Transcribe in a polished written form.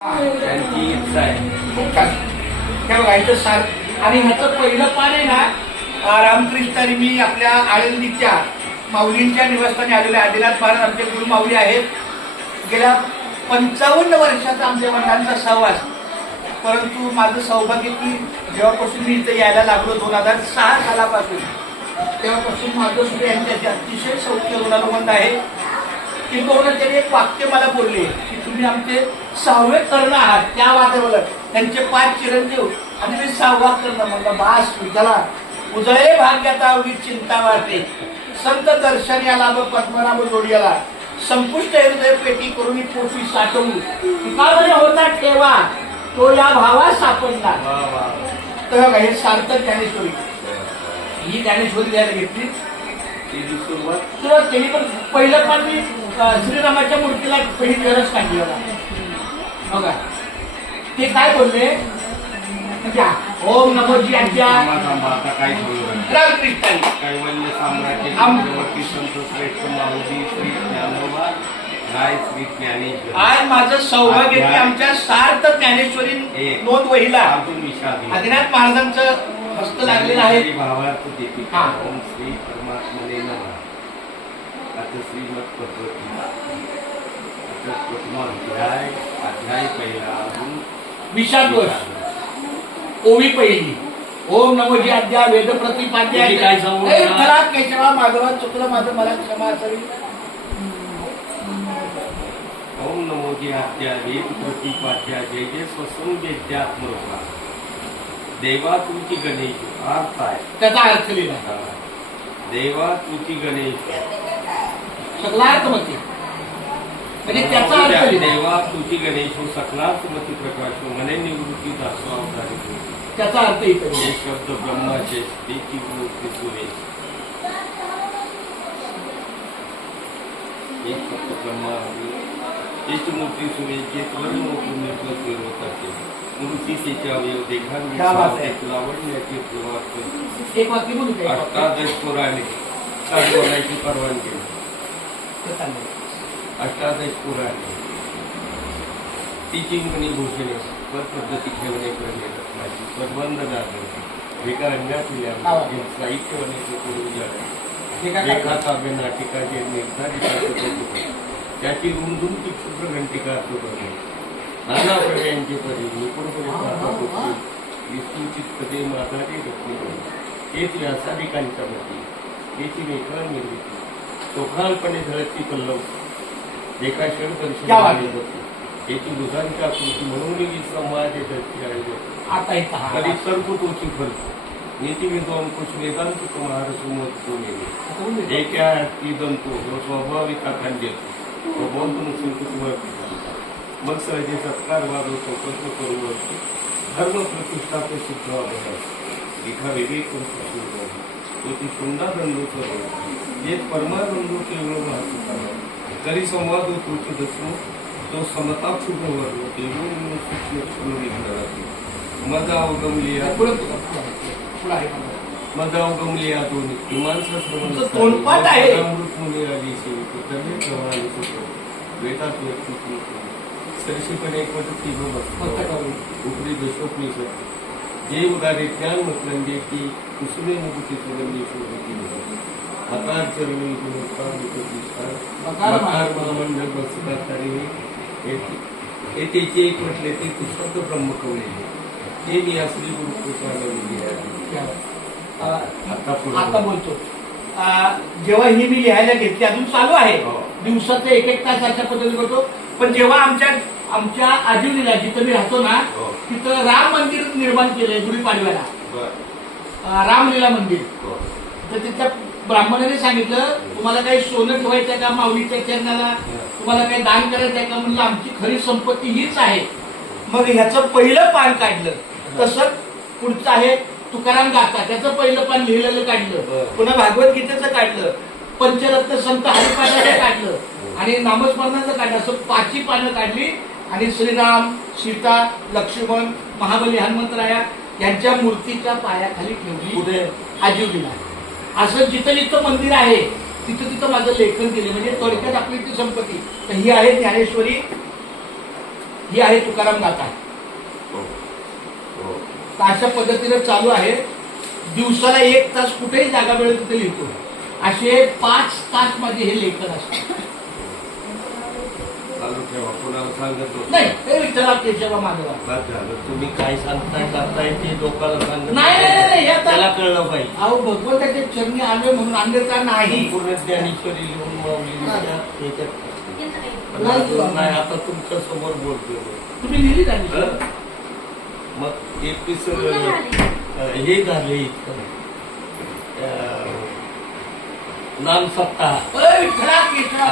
त्यांची इच्छा आहे. खूप छान. हे बघा इथं सार आणि ह्याचं पहिलं पान आहे ना, रामकृष्ण आणि मी आपल्या आळंदीच्या माऊलींच्या निवासस्थानी आलेले आदिनाथ महाराज आमचे गुरु माऊली आहेत. गेल्या 55 वर्षाचा आमच्या वडिलांचा सहवास. परंतु माझं सौभाग्य की जेव्हापासून मी इथं यायला लागलो 2006 सालापासून, तेव्हापासून माझं सुद्धा यांच्याशी अतिशय सौख्य ऋणानुबंध आहे. किंबहुना त्यांनी एक वाक्य मला बोलले की तुम्ही आमचे 6वे कर्ण आहात. त्या वादावर त्यांचे 5 चिरंजीव आणि मी 6वा कर्ण. म्हणलं बास विठाला उजळे भाग्याचा अवघी चिंता वाटते. संत दर्शन याला व पद्मनाभ जोडियाला संपुष्ट हृदय पेटी करून पोटी साठवू. तुकामध्ये होता ठेवा तो या भावा सापडला. तर हे सार्थक ज्ञानेश्वरी. ही ज्ञानेश्वरी द्यायला घेतली सुरुवात केली. पण पहिलं पण मी श्रीरामाच्या मूर्तीला पहिली गरज काढली बघा. ते काय बोलले, ओम नमोजी आज्ञा रामकृष्ण कैवल्य साम्राज्य संत श्रेष्ठ माऊली श्री ज्ञानोबा राय श्री ज्ञानेश्वर. आज माझं सौभाग्य की आमच्या सार्थ ज्ञानेश्वरी नोंद वहीला आदिनाथ महाराजांचं हस्त लागलेलं आहे. भावार्थ देते ओम श्री परमात्मने नमः. आता श्रीमद प्रथम अध्याय पहिला विषाद ओवी पहिली. ओम नमोजी आद्या वेद प्रतिपाद्या. केशवा माधवा चुकलं माझं, मला क्षमा असावी. ओम नमोजी आद्या वेद प्रतिपाद्या जय जय स्वसं वेद्यात्मरूपा देवा तुमची गणेश. अर्थ आहे त्याचा अर्थ लिहिला. देवा तुमची गणेश सकलार्थमती म्हणजे त्याचा अर्थ लिहिला. देवा तुझी गणेश हो सकलार्थमती प्रकाश म्हणे निवृत्ती दासो अवतारी. त्याचा अर्थ इथे हे शब्द ब्रह्माचे त्याची मूर्ती सुरेश. एक शब्द ब्रह्मा त्याची मूर्ती सुरेश जे स्वर्ण होतात मूर्ती त्याचे अवयव देखा लावण्याची सुरुवात. एक वाक्य बोलू अष्टादश पुराणे बोलायची परवानगी. अष्टादश पुराणे तिची म्हणे भूषणे पर पद्धती ठेवणे माझी प्रबंध दाखवते एका रंगात साहित्य होण्याचे पूर्वी एका काव्य नाटिकाचे निर्धारित त्याची रुंदुंची क्षुद्र घंटिका असतो. नाना प्रकारचे परी निपुणपणे विस्तुचितपणे माताचे रत्न हेच व्यासादिकांच्या मती याची रेखा निर्मिती चोखाळपणे झळकती पल्लव एका क्षण दर्शन होते. याची बुधांच्या आकृती म्हणून समाज कधी सर्व तोची फल नीती विद्वान कुश वेदांत कुमार सुमत एका ती जंतो स्वाभाविक आखांडेतो बोलतो संकुच मग सहजे सत्कार वाजवतो कष्ट करू धर्म प्रतिष्ठा ते सिद्ध एका विवेक तो ती सुंदा बंधू करो जे परमाबंधू केवळ वाहतूक तरी संवाद होतो दसू तो समता क्षुद्र वर्ग मद अवगमली दोन्ही किमानचा अमृत मुली आली वेदात सरशीपणे उपरी दशोपनी जे उदारे ज्ञान म्हणजे की कुसुमे मुकुटी सुगंधी शोधती मकार चरणी मकार महामंडळ बसतारी हे त्याचे एक म्हटले ते पुस्तक ब्रह्म कवलेले ते मी असली आता बोलतो. जेव्हा ही मी लिहायला घेतली अजून चालू आहे. दिवसाचे 1-1 तास अशा पद्धतीने करतो. पण जेव्हा आमच्या आजीवलीला जिथं मी राहतो ना तिथं राम मंदिर निर्माण केलंय गुढीपाडव्याला. रामलीला मंदिर. तर तिथल्या ब्राह्मणाने सांगितलं तुम्हाला काही सोनं ठेवायचं आहे का माऊलीच्या चरणाला, तुम्हाला काही दान करायचं आहे का. म्हणलं आमची खरी संपत्ती हीच आहे. मग ह्याचं पहिलं पान काढलं. तसंच पुढचं आहे तुकाराम गाथा त्याचं पहिलं पान लिहिलेलं काढलं. पुन्हा भागवत गीतेचं काढलं. पंचरत्न संत हरिपाठाचं काढलं आणि नामस्मरणाचं काढलं. असं 5 पानं काढली आणि श्रीराम सीता लक्ष्मण महाबली हनुमंतराया यांच्या मूर्तीच्या पायाखाली ठेवली कुठे आजीवलीला. असं जिथं जिथं मंदिर आहे तिथं तिथं माझं लेखन केलं. म्हणजे थोडक्यात आपली ती संपत्ती. तर ही आहे ज्ञानेश्वरी. ही आहे तुकाराम गाथा. हो. हो. तर अशा पद्धतीने चालू आहे. दिवसाला 1 तास कुठेही जागा मिळेल तिथे लिहितो. असे 5 तास माझे हे लेखन असते. चालू ठेवा, कोणाला सांगत होत नाही हे विठ्ठला केशवा माधवा. बस झालं. तुम्ही काय सांगताय करताय ते लोकांना सांगत नाही, नाही, नाही, हे आता- त्याला कळलं पाहिजे. अहो भगवंताच्या चरणी आलोय म्हणून अन्यथा नाही. पूर्ण ज्ञानेश्वरी लिहून माऊलींच्या याच्यात नाही. आता तुमच्या समोर बोलतोय मी. तुम्ही लिहिली नाही. हं? मग एपिसोड हे झाले इतकं नाम सप्ताह विठ्ठला केशवा